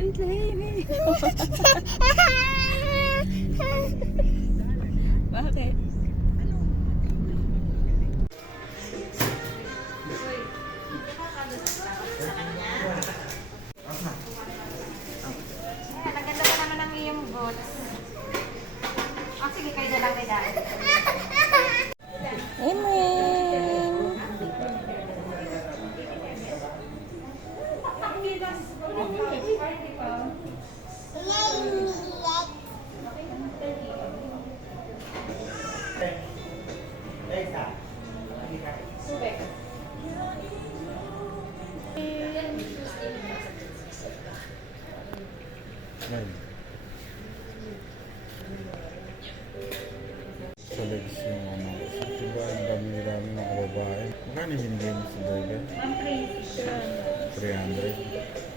Wait lang. Bakit? Naganda pa naman ang iyong boots. Oh, sige, kayo na lang may daan. Amen. Sa legs yung ano. Diba, ang dami-dami mga babae. Magkano hindi mo sa burger? 300.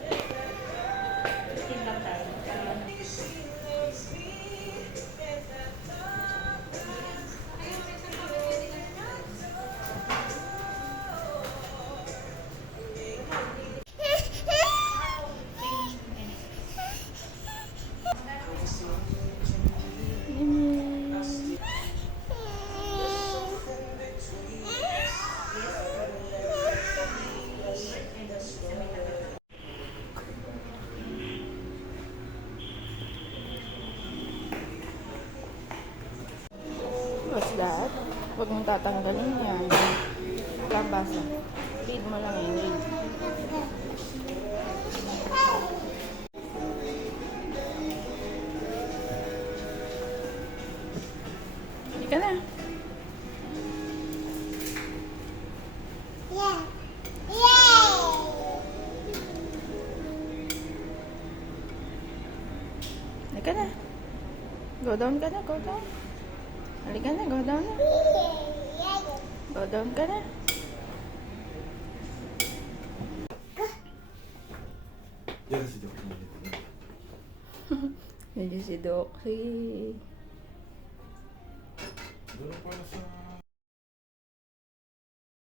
What's that? Huwag mong tatanggalin yan. Labasa. Read mo lang yun. Read. Hindi ka na. Hindi ka na. Go down ka na. Go down. Halika na, go down na. Go down ka na. Yan si Doc. Medyo si Doc. Sige. Doon pala sa